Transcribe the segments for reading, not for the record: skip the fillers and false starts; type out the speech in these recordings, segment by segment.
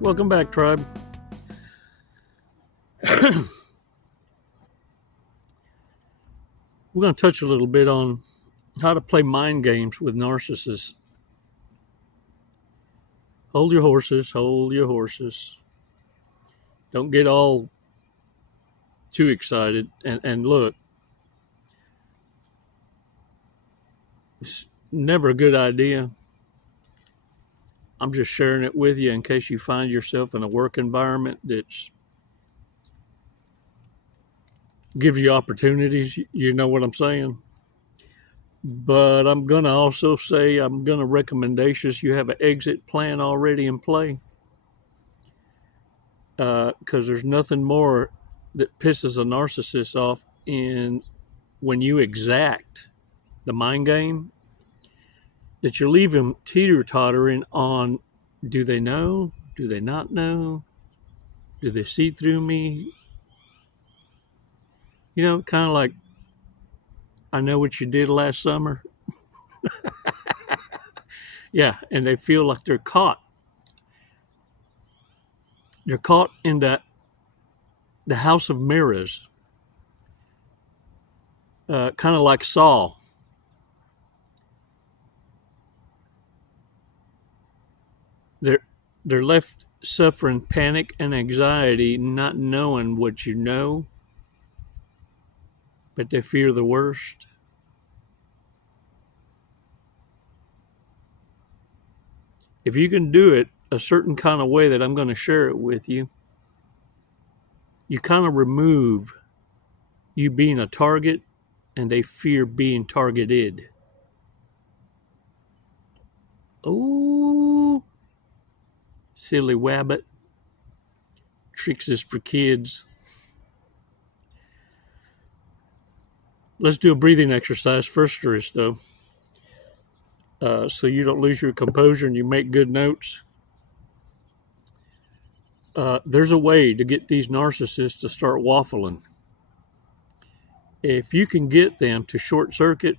Welcome back, tribe. We're going to touch a little bit on how to play mind games with narcissists. Hold your horses, hold your horses. Don't get all too excited. And look, it's never a good idea. I'm just sharing it with you in case you find yourself in a work environment that gives you opportunities. You know what I'm saying? But I'm going to also say I'm going to recommendations you have an exit plan already in play. Because there's nothing more that pisses a narcissist off when you exact the mind game, that you leave them teeter-tottering on, do they know? Do they not know? Do they see through me? You know, kind of like, I know what you did last summer. Yeah, and they feel like they're caught. They're caught in the house of mirrors, kind of like Saul. They're left suffering panic and anxiety, not knowing what you know, but they fear the worst. If you can do it a certain kind of way that I'm going to share it with you, you kind of remove you being a target and they fear being targeted. Oh, silly wabbit. Tricks is for kids. Let's do a breathing exercise first, though, so you don't lose your composure and you make good notes. There's a way to get these narcissists to start waffling. If you can get them to short circuit,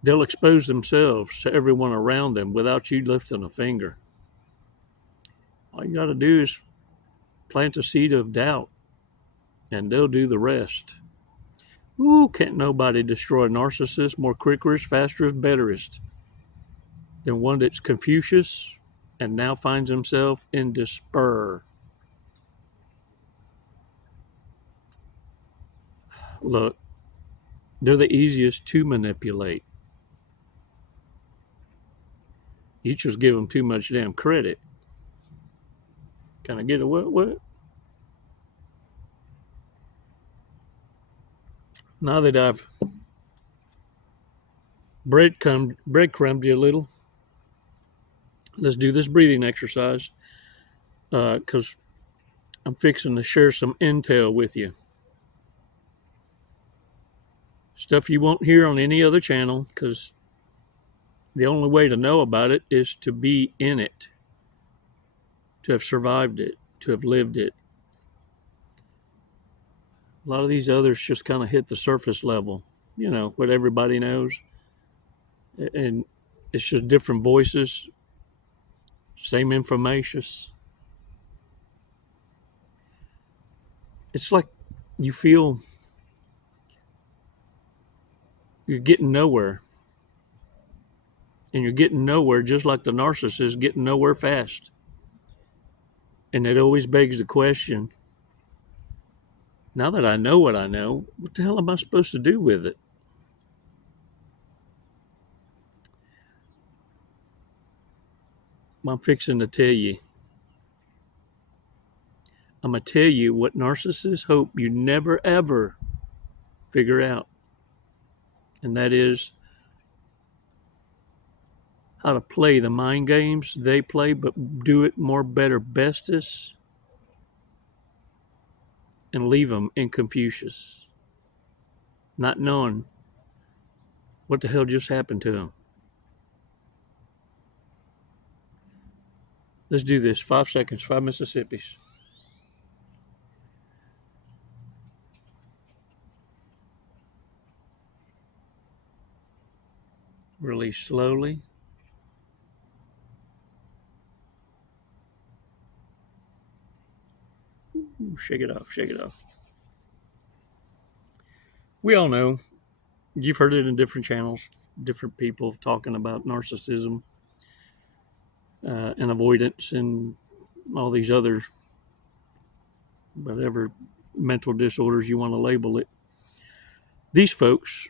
they'll expose themselves to everyone around them without you lifting a finger. All you got to do is plant a seed of doubt, and they'll do the rest. Ooh, can't nobody destroy a narcissist more quickest, fastest, betterest than one that's Confucius and now finds himself in despair. Look, they're the easiest to manipulate. You just give them too much damn credit. Can I get a what? Now that I've breadcrumbed you a little, let's do this breathing exercise, because I'm fixing to share some intel with you. Stuff you won't hear on any other channel, because the only way to know about it is to be in it, to have survived it, to have lived it. A lot of these others just kind of hit the surface level, you know, what everybody knows. And it's just different voices, same information. It's like you feel you're getting nowhere. And you're getting nowhere just like the narcissist getting nowhere fast. And it always begs the question, now that I know what I know, what the hell am I supposed to do with it? I'm fixing to tell you. I'm going to tell you what narcissists hope you never, ever figure out. And that is how to play the mind games they play, but do it more better, bestest, and leave them in Confucius, not knowing what the hell just happened to them. Let's do this. 5 seconds, 5 Mississippis. Release slowly. Shake it off. Shake it off. We all know, you've heard it in different channels, different people talking about narcissism and avoidance and all these other, whatever mental disorders you want to label it. These folks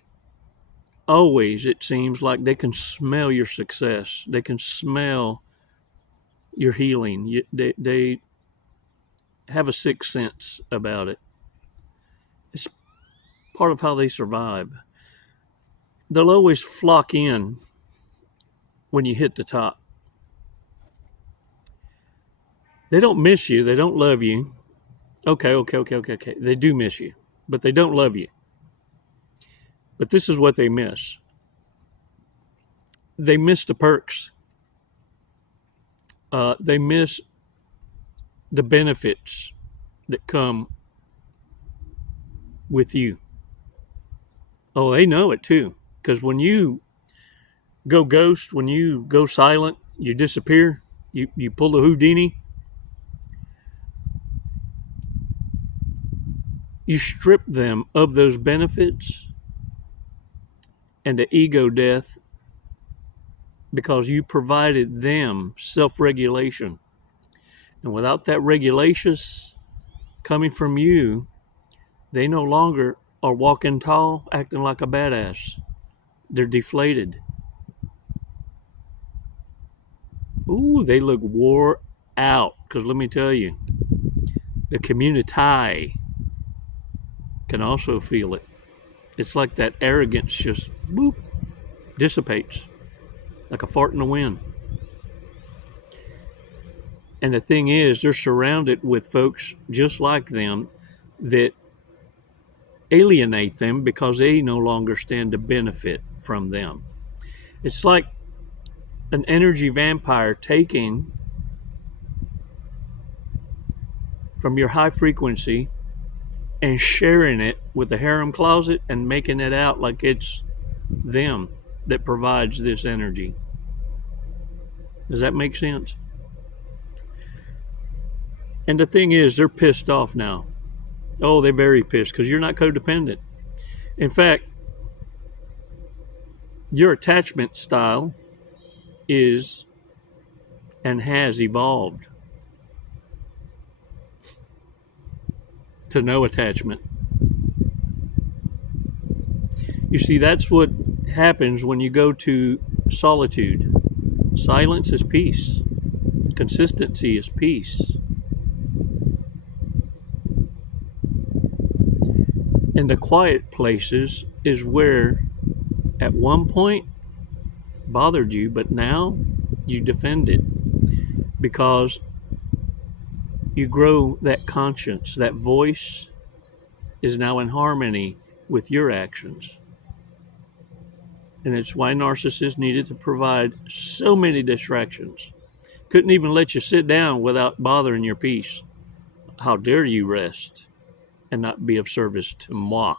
always, it seems like they can smell your success. They can smell your healing. They have a sixth sense about it. It's part of how they survive. They'll always flock in when you hit the top. They don't miss you. They don't love you. Okay. They do miss you, but they don't love you. But this is what they miss. They miss the perks. They miss the benefits that come with you. Oh, they know it too. Because when you go ghost, when you go silent, you disappear, you pull the Houdini, you strip them of those benefits and the ego death because you provided them self-regulation. And without that regulation coming from you, they no longer are walking tall, acting like a badass. They're deflated. Ooh, they look wore out. Because let me tell you, the community can also feel it. It's like that arrogance just boop, dissipates like a fart in the wind. And the thing is, they're surrounded with folks just like them that alienate them because they no longer stand to benefit from them. It's like an energy vampire taking from your high frequency and sharing it with the harem closet and making it out like it's them that provides this energy. Does that make sense? And the thing is, they're pissed off now. Oh, they're very pissed because you're not codependent. In fact, your attachment style is and has evolved to no attachment. You see, that's what happens when you go to solitude. Silence is peace. Consistency is peace. And the quiet places is where at one point bothered you, but now you defend it because you grow that conscience. That voice is now in harmony with your actions. And it's why narcissists needed to provide so many distractions. Couldn't even let you sit down without bothering your peace. How dare you rest and not be of service to moi?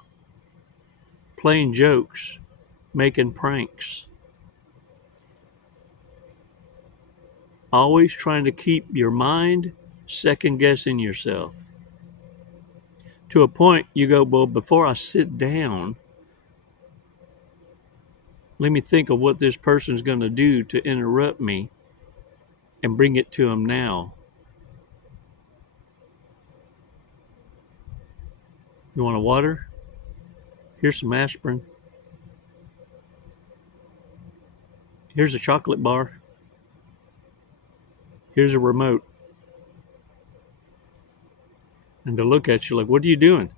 Playing jokes, making pranks. Always trying to keep your mind second guessing yourself. To a point you go, well, before I sit down, let me think of what this person's going to do to interrupt me and bring it to them now. You want a water? Here's some aspirin. Here's a chocolate bar. Here's a remote. And they'll look at you like, what are you doing?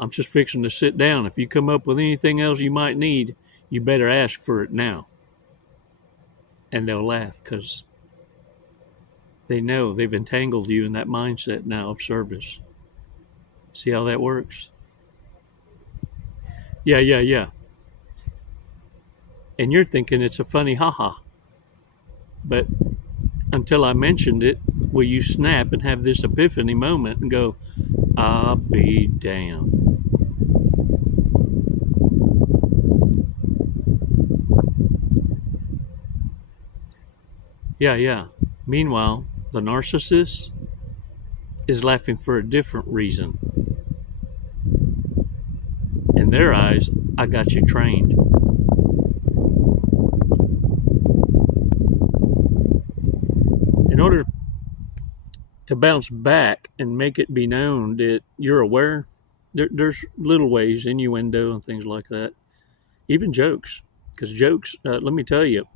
I'm just fixing to sit down. If you come up with anything else you might need, you better ask for it now. And they'll laugh because they know they've entangled you in that mindset now of service. See how that works? Yeah. And you're thinking it's a funny haha. But until I mentioned it, will you snap and have this epiphany moment and go, I'll be damned. Yeah. Meanwhile, the narcissist, is laughing for a different reason. In their eyes, I got you trained. In order to bounce back and make it be known that you're aware, there's little ways, innuendo and things like that. Even jokes. Because jokes, let me tell you,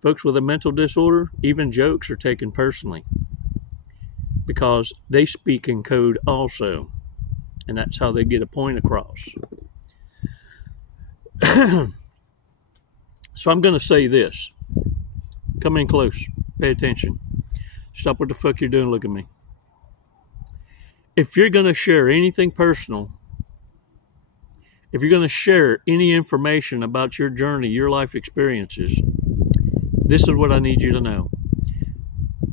folks with a mental disorder, even jokes are taken personally. Because they speak in code also. And that's how they get a point across. So I'm going to say this. Come in close. Pay attention. Stop what the fuck you're doing. Look at me. If you're going to share anything personal, if you're going to share any information about your journey, your life experiences, this is what I need you to know.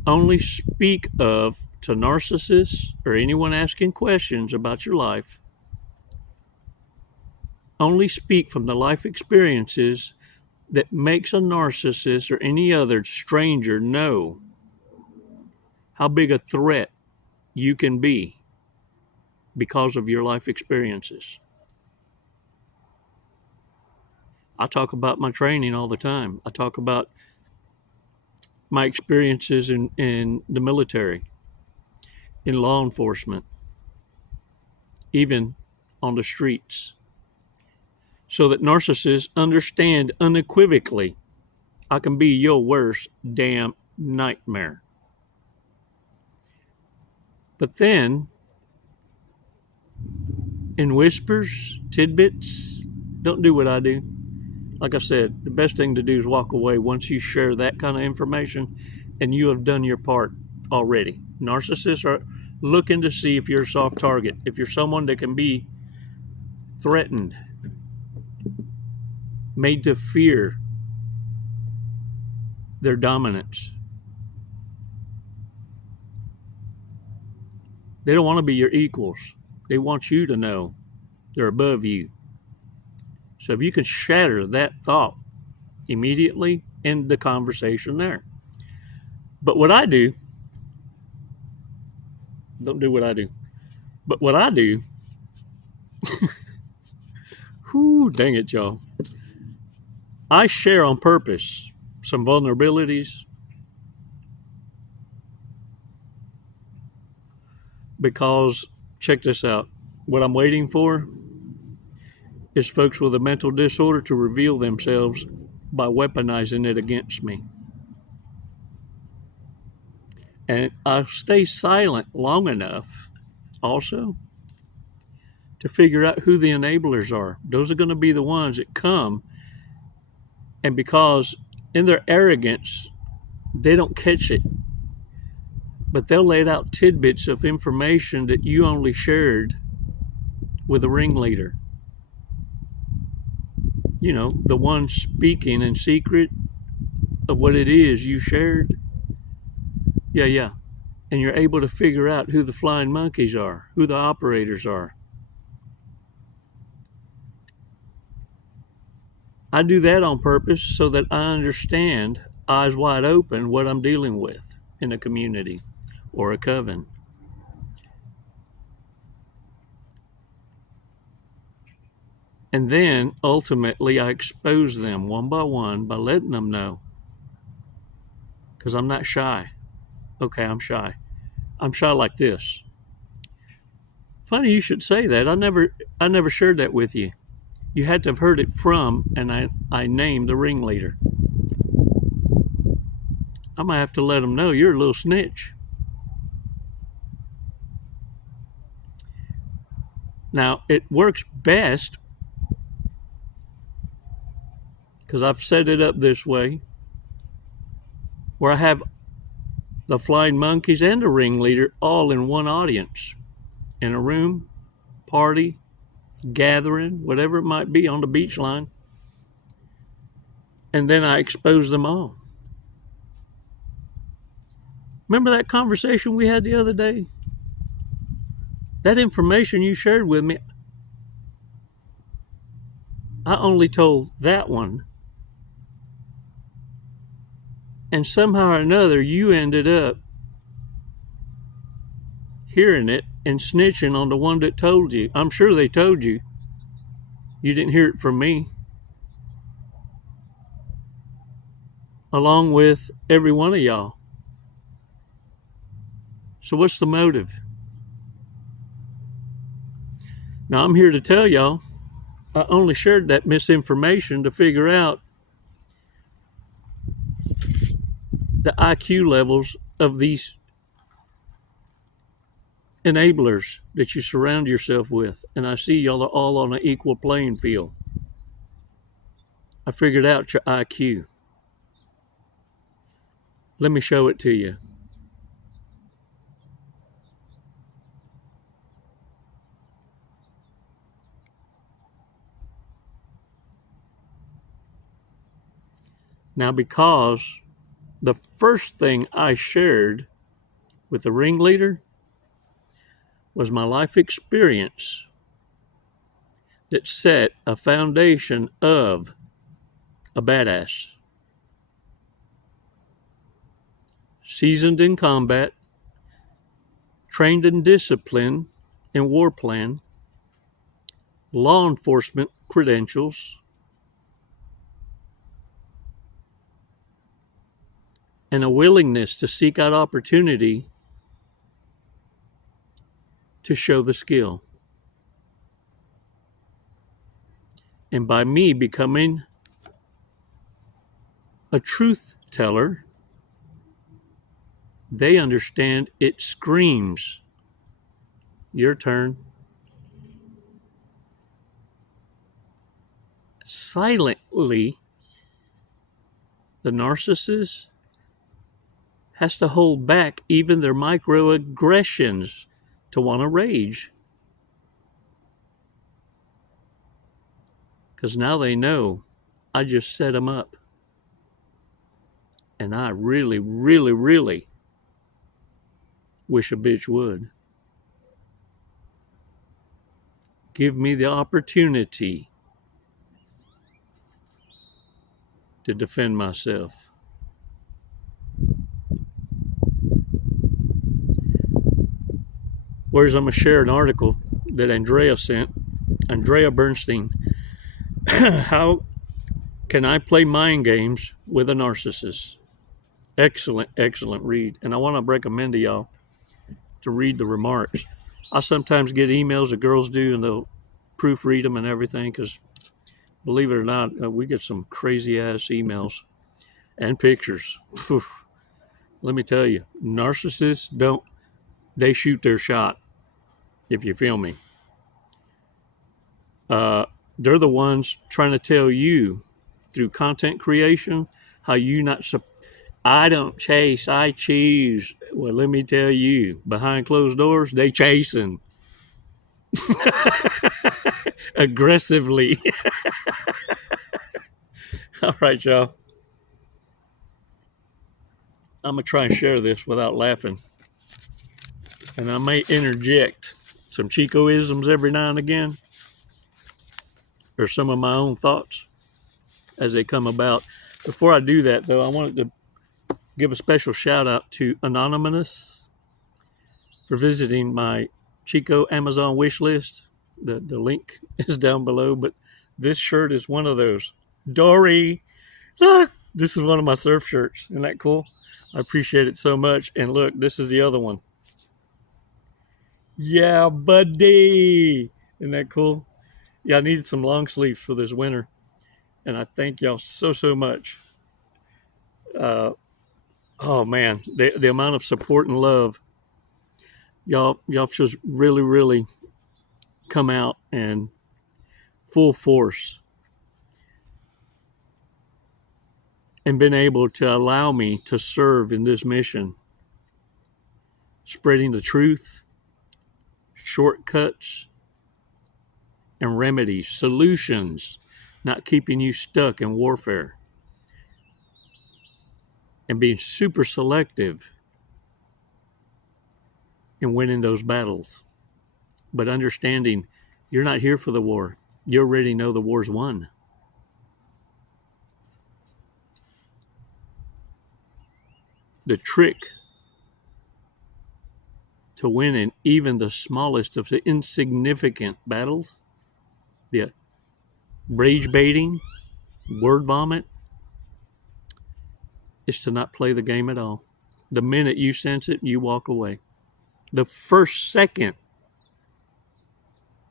Only speak of to narcissists or anyone asking questions about your life. Only speak from the life experiences that makes a narcissist or any other stranger know how big a threat you can be because of your life experiences. I talk about my training all the time. I talk about my experiences in the military, in law enforcement, even on the streets, so that narcissists understand unequivocally, I can be your worst damn nightmare. But then, in whispers, tidbits, don't do what I do. Like I said, the best thing to do is walk away once you share that kind of information and you have done your part already. Narcissists are looking to see if you're a soft target, if you're someone that can be threatened, made to fear their dominance. They don't want to be your equals. They want you to know they're above you. So if you can shatter that thought immediately, end the conversation there. But what I do, don't do what I do. But what I do, whoo, dang it, y'all. I share on purpose some vulnerabilities because, check this out, what I'm waiting for is folks with a mental disorder to reveal themselves by weaponizing it against me. And I'll stay silent long enough also to figure out who the enablers are. Those are going to be the ones that come, and because in their arrogance, they don't catch it, but they'll let out tidbits of information that you only shared with a ringleader. You know, the one speaking in secret of what it is you shared. Yeah. And you're able to figure out who the flying monkeys are, who the operators are. I do that on purpose so that I understand, eyes wide open, what I'm dealing with in a community or a coven. And then, ultimately, I expose them one by one by letting them know. Because I'm not shy. Okay, I'm shy. I'm shy like this. Funny you should say that. I never shared that with you. You had to have heard it from, and I named the ringleader. I might have to let them know you're a little snitch. Now, it works best because I've set it up this way, where I have the flying monkeys and the ringleader all in one audience, in a room, party, gathering, whatever it might be on the beach line, and then I expose them all. Remember that conversation we had the other day? That information you shared with me, I only told that one. And somehow or another, you ended up hearing it and snitching on the one that told you. I'm sure they told you. You didn't hear it from me. Along with every one of y'all. So what's the motive? Now I'm here to tell y'all, I only shared that misinformation to figure out the IQ levels of these enablers that you surround yourself with. And I see y'all are all on an equal playing field. I figured out your IQ. Let me show it to you. Now, because the first thing I shared with the ringleader was my life experience that set a foundation of a badass. Seasoned in combat, trained in discipline and war plan, law enforcement credentials, and a willingness to seek out opportunity to show the skill. And by me becoming a truth teller, they understand it screams, your turn. Silently, the narcissist has to hold back even their microaggressions to want to rage. Because now they know I just set them up. And I really, really, really wish a bitch would. Give me the opportunity to defend myself. Whereas I'm going to share an article that Andrea sent, Andrea Bernstein. How can I play mind games with a narcissist? Excellent, excellent read. And I want to recommend to y'all to read the remarks. I sometimes get emails that girls do and they'll proofread them and everything because, believe it or not, we get some crazy ass emails and pictures. Let me tell you, narcissists they shoot their shot, if you feel me. They're the ones trying to tell you through content creation how you not I don't chase, I choose. Well, let me tell you, behind closed doors, they chasing. Aggressively. All right, y'all. I'm going to try and share this without laughing. And I may interject some Chico-isms every now and again, or some of my own thoughts as they come about. Before I do that, though, I wanted to give a special shout out to Anonymous for visiting my Chico Amazon wish list. The link is down below, but this shirt is one of those. Dory, look, this is one of my surf shirts. Isn't that cool? I appreciate it so much. And look, this is the other one. Yeah, buddy. Isn't that cool? Yeah, I needed some long sleeves for this winter. And I thank y'all so much. Oh man, the amount of support and love y'all just really come out and full force and been able to allow me to serve in this mission, spreading the truth, shortcuts, and remedies, solutions, not keeping you stuck in warfare, and being super selective in winning those battles. But understanding you're not here for the war. You already know the war's won. The trick to win in even the smallest of the insignificant battles, the rage baiting, word vomit, is to not play the game at all. The minute you sense it, you walk away. The first second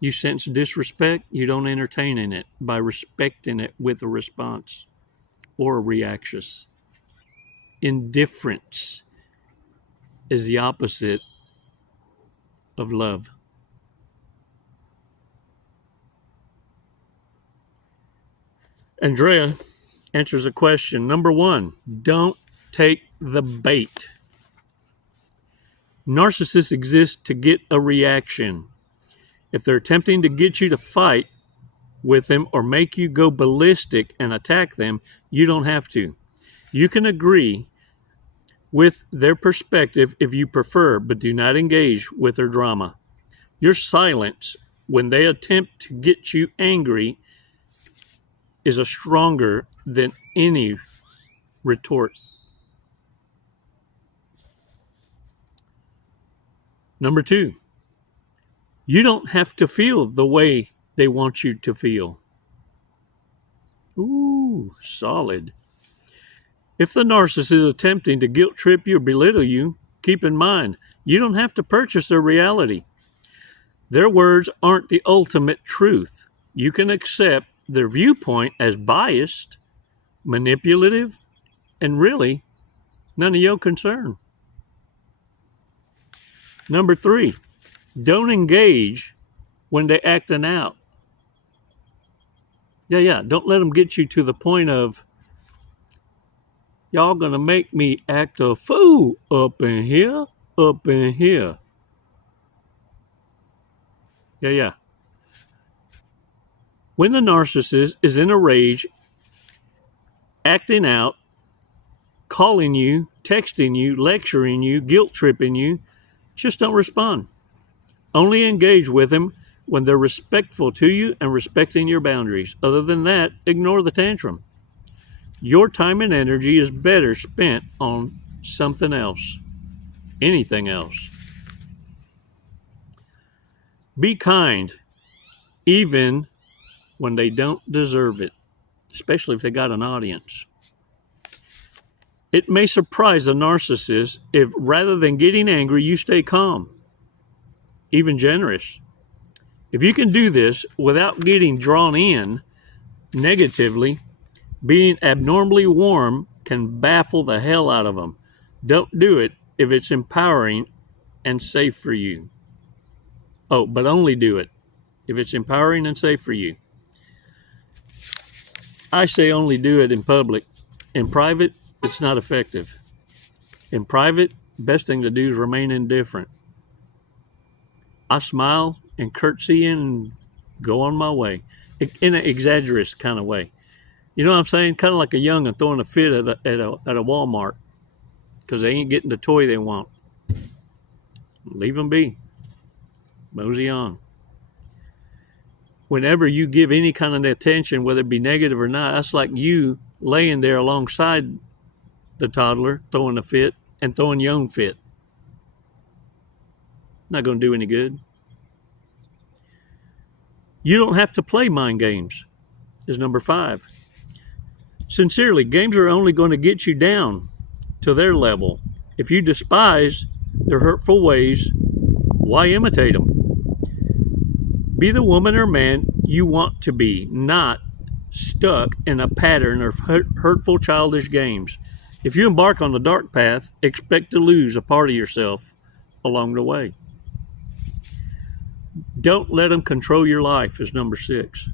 you sense disrespect, you don't entertain in it by respecting it with a response or a reaction. Indifference is the opposite of love. Andrea answers a question. Number 1, don't take the bait. Narcissists exist to get a reaction. If they're attempting to get you to fight with them or make you go ballistic and attack them, you don't have to. You can agree with their perspective if you prefer, but do not engage with their drama. Your silence when they attempt to get you angry is a stronger than any retort. Number 2, you don't have to feel the way they want you to feel. Ooh, solid. If the narcissist is attempting to guilt trip you or belittle you, keep in mind, you don't have to purchase their reality. Their words aren't the ultimate truth. You can accept their viewpoint as biased, manipulative, and really none of your concern. Number 3, don't engage when they're acting out. Don't let them get you to the point of, y'all gonna make me act a fool up in here. When the narcissist is in a rage, acting out, calling you, texting you, lecturing you, guilt tripping you, just don't respond. Only engage with them when they're respectful to you and respecting your boundaries. Other than that, ignore the tantrum. Your time and energy is better spent on something else, anything else. Be kind, even when they don't deserve it, especially if they got an audience. It may surprise a narcissist if rather than getting angry, you stay calm, even generous. If you can do this without getting drawn in negatively, being abnormally warm can baffle the hell out of them. Don't do it if it's empowering and safe for you. Oh, but only do it if it's empowering and safe for you. I say only do it in public. In private, it's not effective. In private, best thing to do is remain indifferent. I smile and curtsy and go on my way in an exaggerous kind of way. You know what I'm saying? Kind of like a young'un throwing a fit at a Walmart because they ain't getting the toy they want. Leave them be. Mosey on. Whenever you give any kind of attention, whether it be negative or not, that's like you laying there alongside the toddler, throwing a fit and throwing your own fit. Not going to do any good. You don't have to play mind games, is number 5. Sincerely, games are only going to get you down to their level. If you despise their hurtful ways, why imitate them? Be the woman or man you want to be, not stuck in a pattern of hurtful, childish games. If you embark on the dark path, expect to lose a part of yourself along the way. Don't let them control your life is number 6.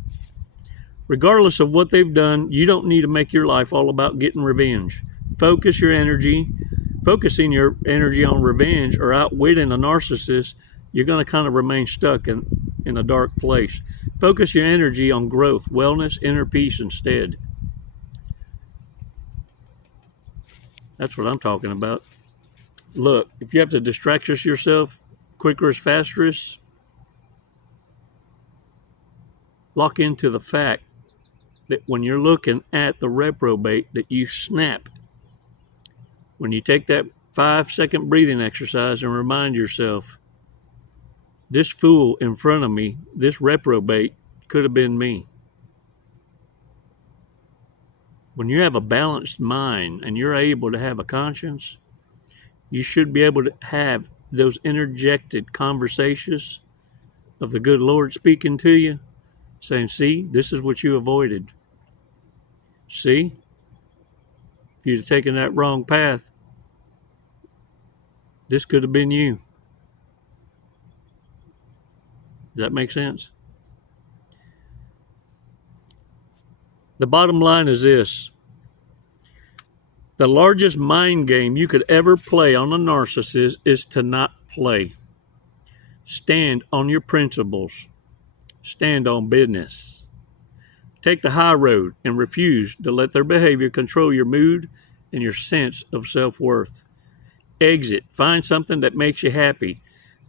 Regardless of what they've done, you don't need to make your life all about getting revenge. Focusing your energy on revenge or outwitting a narcissist, you're going to kind of remain stuck in a dark place. Focus your energy on growth, wellness, inner peace instead. That's what I'm talking about. Look, if you have to distract yourself quicker is faster is, lock into the fact that when you're looking at the reprobate that you snap. When you take that 5-second breathing exercise and remind yourself, This fool in front of me, this reprobate, could have been me. When you have a balanced mind and you're able to have a conscience, you should be able to have those interjected conversations of the good Lord speaking to you, saying, see, this is what you avoided. See, if you'd have taken that wrong path, this could have been you. Does that make sense? The bottom line is this. The largest mind game you could ever play on a narcissist is to not play. Stand on your principles. Stand on business. Take the high road and refuse to let their behavior control your mood and your sense of self-worth. Exit. Find something that makes you happy.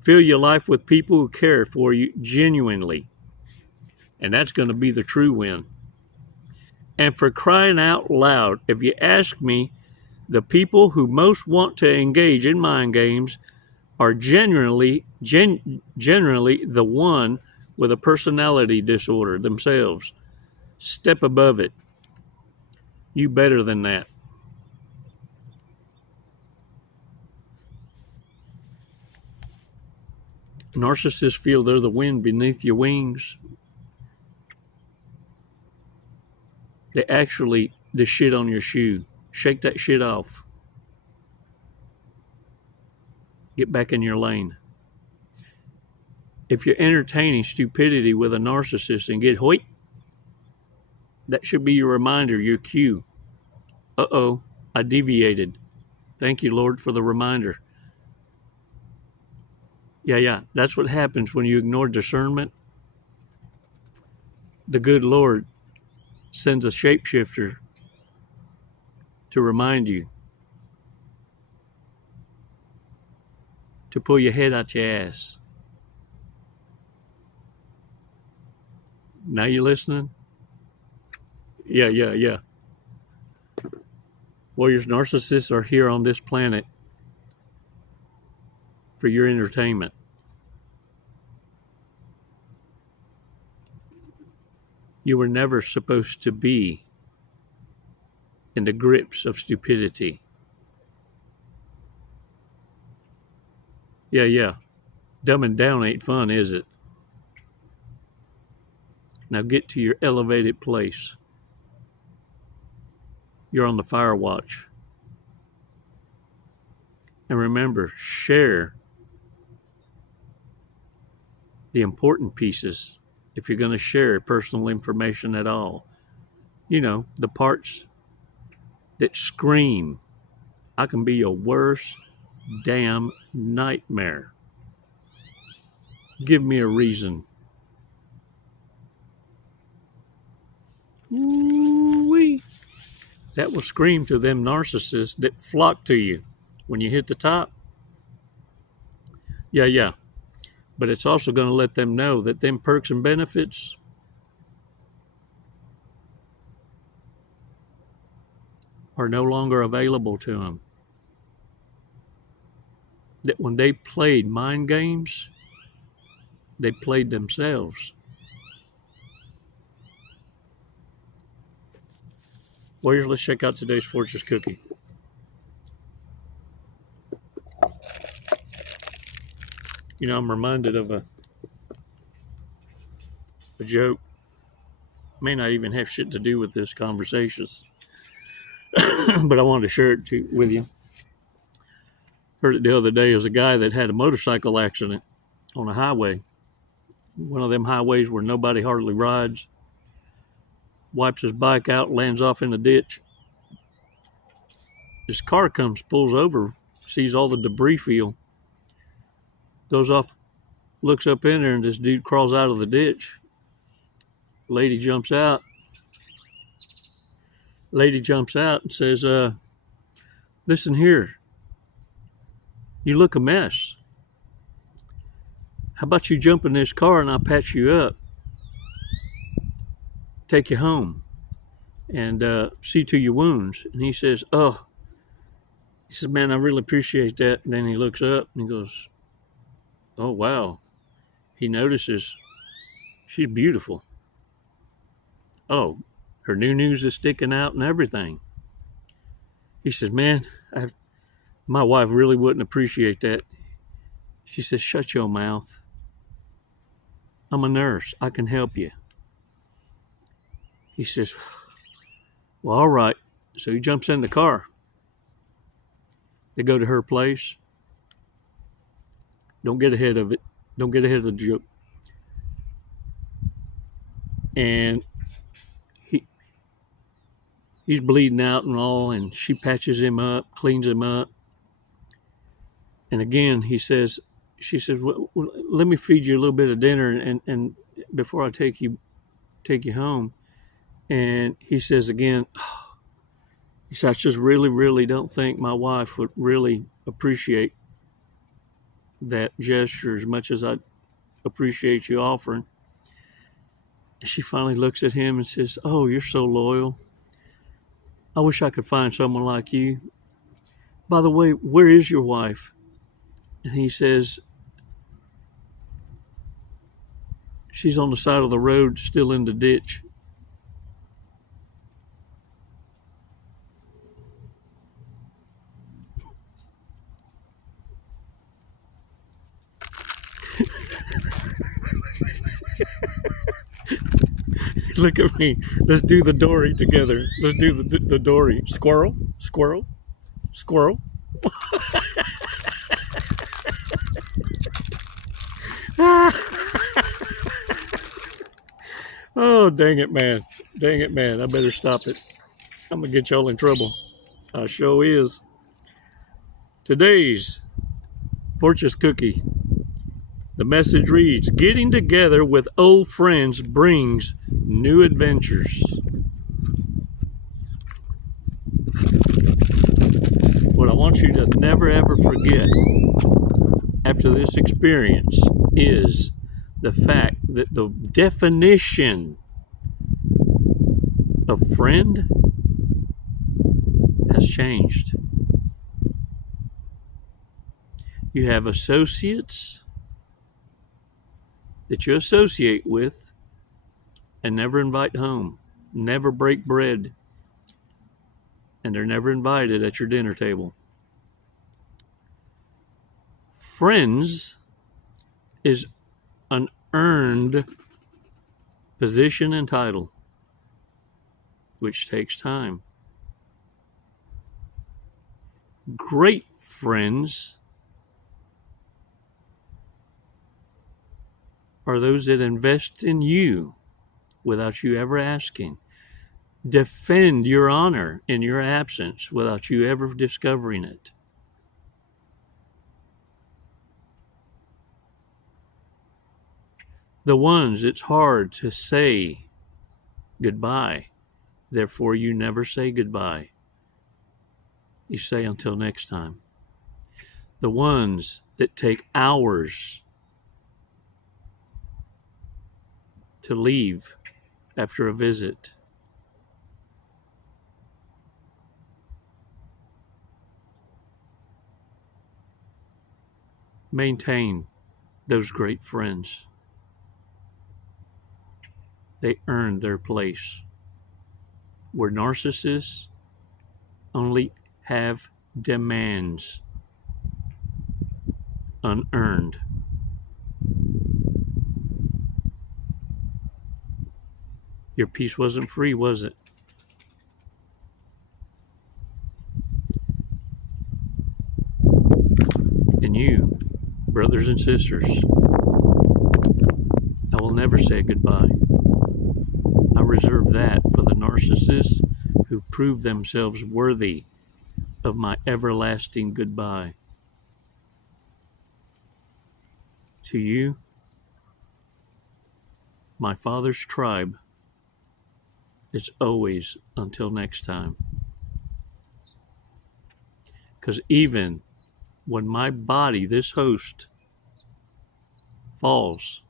Fill your life with people who care for you genuinely. And that's going to be the true win. And for crying out loud, if you ask me, the people who most want to engage in mind games are generally the one with a personality disorder themselves. Step above it. You better than that. Narcissists feel they're the wind beneath your wings. They actually the shit on your shoe. Shake that shit off. Get back in your lane. If you're entertaining stupidity with a narcissist and get hoit, that should be your reminder, your cue. Uh-oh, I deviated. Thank you, Lord, for the reminder. Yeah, that's what happens when you ignore discernment. The good Lord sends a shapeshifter to remind you, to pull your head out your ass. Now you listening? Yeah. Warriors, narcissists are here on this planet for your entertainment. You were never supposed to be in the grips of stupidity. Yeah. Dumbing down ain't fun, is it? Now get to your elevated place. You're on the fire watch. And remember, share the important pieces if you're going to share personal information at all. You know, the parts that scream, I can be your worst damn nightmare. Give me a reason. Ooh-wee. That will scream to them narcissists that flock to you when you hit the top. Yeah. But it's also going to let them know that them perks and benefits are no longer available to them. That when they played mind games, they played themselves. Warriors, let's check out today's Fortress cookie. You know, I'm reminded of a joke. May not even have shit to do with this conversation, but I wanted to share it with you. Heard it the other day. It was a guy that had a motorcycle accident on a highway. One of them highways where nobody hardly rides. Wipes his bike out, lands off in a ditch. His car comes, pulls over, sees all the debris field, goes off, looks up in there, and this dude crawls out of the ditch. Lady jumps out and says, listen here, you look a mess. How about you jump in this car and I'll patch you up, take you home, and see to your wounds. And he says, he says, man, I really appreciate that. And then he looks up and he goes, oh, wow. he notices she's beautiful. Oh, her new-news is sticking out and everything. He says, man, my wife really wouldn't appreciate that. She says, shut your mouth. I'm a nurse. I can help you. He says, well, all right. So he jumps in the car. They go to her place. Don't get ahead of it. Don't get ahead of the joke. And he's bleeding out and all, and she patches him up, cleans him up. And again, she says, well, let me feed you a little bit of dinner and before I take you home. And he says again, he says, I just really, really don't think my wife would really appreciate that gesture as much as I appreciate you offering. And she finally looks at him and says, oh, you're so loyal. I wish I could find someone like you. By the way, where is your wife? And he says, she's on the side of the road, still in the ditch. Look at me. Let's do the Dory together. Let's do the Dory. Squirrel, squirrel, squirrel. Oh, dang it, man. Dang it, man. I better stop it. I'm going to get y'all in trouble. I sure is. Today's Fortune's Cookie. The message reads, getting together with old friends brings new adventures. What I want you to never ever forget after this experience is the fact that the definition of friend has changed. You have associates that you associate with and never invite home, never break bread, and they're never invited at your dinner table. Friends is an earned position and title, which takes time. Great friends are those that invest in you without you ever asking. Defend your honor in your absence without you ever discovering it. The ones it's hard to say goodbye, therefore you never say goodbye. You say until next time. The ones that take hours to leave after a visit. Maintain those great friends. They earned their place. Where narcissists only have demands, unearned. Your peace wasn't free, was it? And you, brothers and sisters, I will never say goodbye. I reserve that for the narcissists who prove themselves worthy of my everlasting goodbye. To you, my father's tribe, it's always until next time. Because even when my body, this host, falls,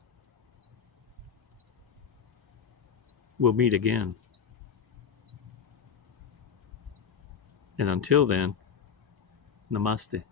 we'll meet again. And until then, namaste.